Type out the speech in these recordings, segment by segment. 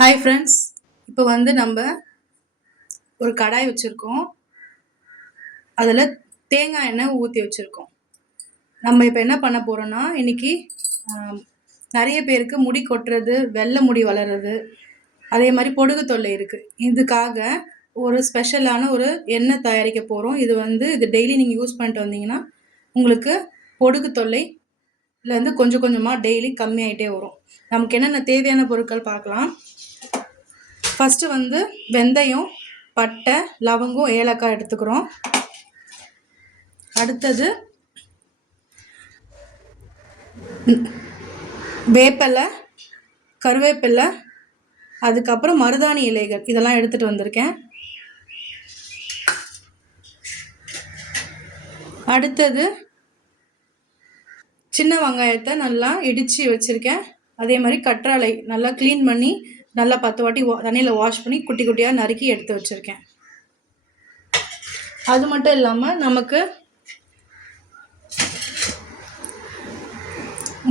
Hi friends. இப்போ வந்து நம்ம ஒரு கடாய் வச்சுருக்கோம். அதில் தேங்காய் எண்ணெய் ஊற்றி வச்சுருக்கோம். நம்ம இப்போ என்ன பண்ண போகிறோன்னா, இன்றைக்கி நிறைய பேருக்கு முடி கொட்டுறது, வெள்ளை முடி வளர்றது, அதே மாதிரி பொடுகு தொல்லை இருக்குது. இதுக்காக ஒரு ஸ்பெஷலான ஒரு எண்ணெய் தயாரிக்க போகிறோம். இது டெய்லி நீங்கள் யூஸ் பண்ணிட்டு வந்தீங்கன்னா உங்களுக்கு பொடுகு தொல்லைலேருந்து கொஞ்சம் கொஞ்சமாக டெய்லி கம்மியாயிட்டே வரும். நமக்கு என்னென்ன தேவையான பொருட்கள் பார்க்கலாம். ஃபஸ்ட்டு வந்து வெந்தயம், பட்டை, லவங்கம், ஏலக்காய் எடுத்துக்கிறோம். அடுத்தது வேப்பிலை, கருவேப்பிலை, அதுக்கப்புறம் மருதாணி இலைகள் இதெல்லாம் எடுத்துகிட்டு வந்திருக்கேன். அடுத்தது சின்ன வெங்காயத்தை நல்லா இடித்து வச்சுருக்கேன். அதே மாதிரி கற்றாழை நல்லா க்ளீன் பண்ணி நல்லா 10 வாட்டி தண்ணியில் வாஷ் பண்ணி குட்டி குட்டியாக நறுக்கி எடுத்து வச்சுருக்கேன். அது மட்டும் இல்லாமல் நமக்கு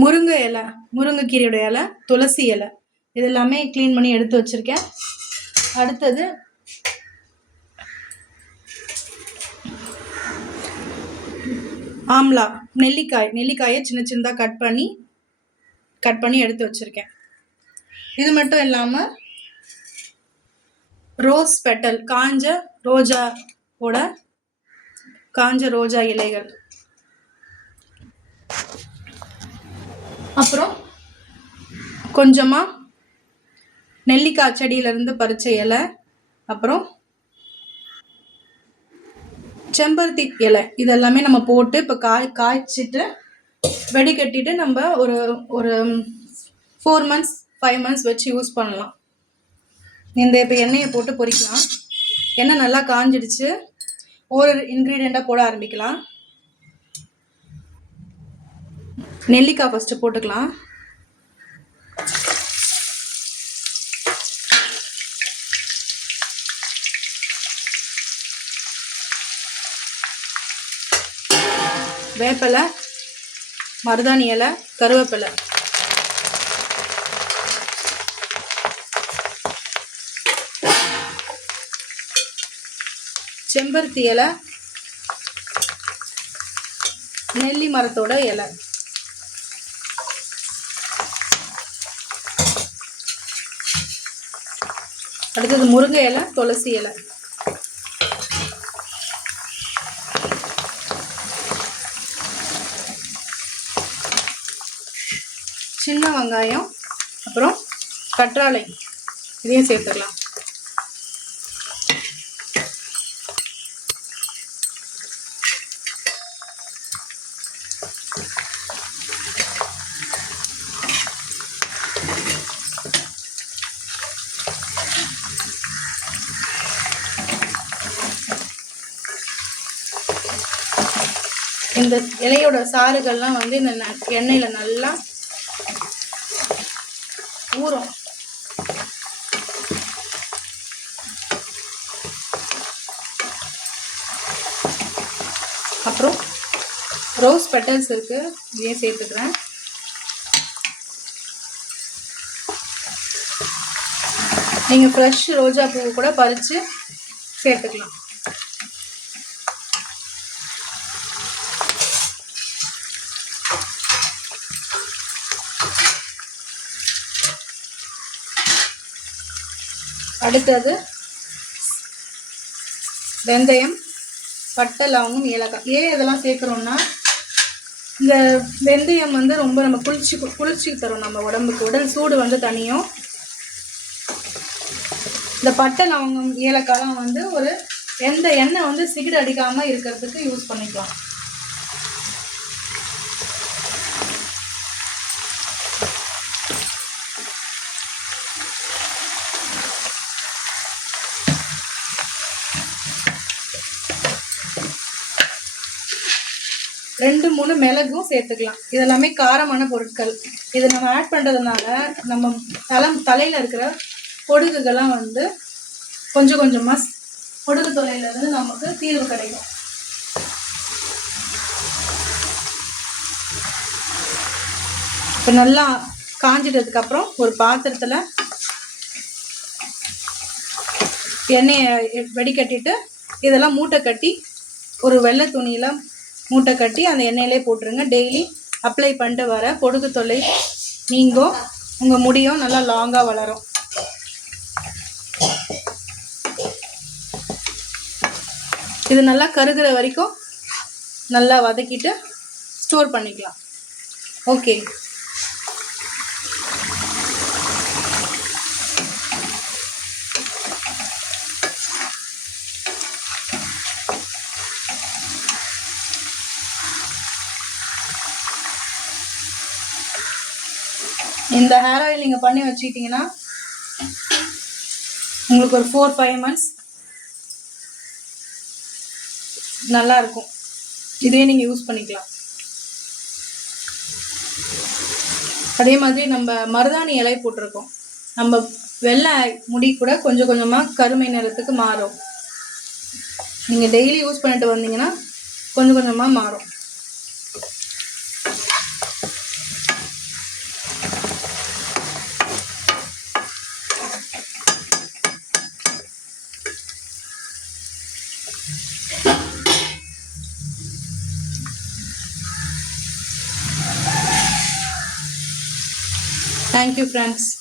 முருங்கை இலை, முருங்கைக்கீரையோட இலை, துளசி இலை இது எல்லாமே க்ளீன் பண்ணி எடுத்து வச்சுருக்கேன். அடுத்தது ஆம்லா, நெல்லிக்காயை சின்ன சின்னதாக கட் பண்ணி எடுத்து வச்சுருக்கேன். இது மட்டும் இல்லாமல் ரோஸ் பெட்டல், காஞ்ச ரோஜா இலைகள், அப்புறம் கொஞ்சமாக நெல்லிக்காய் செடியிலேருந்து பறிச்ச இலை, அப்புறம் செம்பருத்தி இலை இதெல்லாமே நம்ம போட்டு இப்போ காய்ச்சிட்டு வெடிகட்டிட்டு நம்ம ஒரு 4 months 5 months வச்சு யூஸ் பண்ணலாம். இப்போ எண்ணெயை போட்டு பொரிக்கலாம். எண்ணெய் நல்லா காஞ்சிடுச்சு. ஒரு இன்க்ரீடியண்ட்டாக போட ஆரம்பிக்கலாம். நெல்லிக்காய் ஃபஸ்ட்டு போட்டுக்கலாம். வேப்பிலை, மருதாணி இலை, கருவேப்பிலை, செம்பருத்தி இலை, நெல்லி மரத்தோட இலை, அடுத்தது முருங்கை இலை, துளசி இலை, சின்ன வெங்காயம், அப்புறம் கற்றாழை இதையும் சேர்த்துக்கலாம். இந்த இலையோட சாறுகள்லாம் வந்து இந்த எண்ணெயில் நல்லா ஊறும். அப்புறம் ரோஸ் பெட்டல்ஸ் இருக்கு, இதையும் சேர்த்துக்கிறேன். நீங்கள் ஃப்ரெஷ் ரோஜா பூ கூட பறித்து சேர்த்துக்கலாம். அடுத்தது வெந்தயம், பட்டை, லவங்கம், ஏலக்காய். ஏன் இதெல்லாம் சேர்க்குறோம்னா, இந்த வெந்தயம் வந்து ரொம்ப நம்ம குளிர்ச்சி தரும் நம்ம உடம்புக்கு. உடல் சூடு வந்து தனியும். இந்த பட்டை, லவங்கம், ஏலக்காய்லாம் வந்து எந்த எண்ணெய் வந்து சிகிடு அடிக்காமல் இருக்கிறதுக்கு யூஸ் பண்ணிக்கலாம். ரெண்டு 3 மிளகும் சேர்த்துக்கலாம். இதெல்லாமே காரமான பொருட்கள். இதை நம்ம ஆட் பண்ணுறதுனால நம்ம தலையில் இருக்கிற பொடுகுகள்லாம் வந்து கொஞ்சம் கொஞ்சமாக பொடுகு தொல்லையிலேருந்து நமக்கு தீர்வு கிடைக்கும். இப்போ நல்லா காஞ்சிட்டதுக்கப்புறம் ஒரு பாத்திரத்தில் எண்ணெயை வடிகட்டிட்டு இதெல்லாம் மூட்டை கட்டி ஒரு வெள்ளை துணியில் மூட்டை கட்டி அந்த எண்ணெயிலே போட்டுருங்க. டெய்லி அப்ளை பண்ணிட்டு வர பொடுகு தொல்லை நீங்கும், உங்கள் முடியும் நல்லா லாங்காக வளரும். இது நல்லா கருகிற வரைக்கும் நல்லா வதக்கிட்டு ஸ்டோர் பண்ணிக்கலாம். ஓகே, இந்த ஹேர் ஆயில் நீங்கள் பண்ணி வச்சுக்கிட்டிங்கன்னா உங்களுக்கு ஒரு 4-5 months நல்லா இருக்கும். இதே நீங்கள் யூஸ் பண்ணிக்கலாம். அதே மாதிரி நம்ம மருதாணி இலை போட்டிருக்கோம். நம்ம வெள்ளை முடி கூட கொஞ்சம் கொஞ்சமாக கருமை நிறத்துக்கு மாறும். நீங்கள் டெய்லி யூஸ் பண்ணிட்டு வந்தீங்கன்னா கொஞ்சம் கொஞ்சமாக மாறும். Thank you, friends.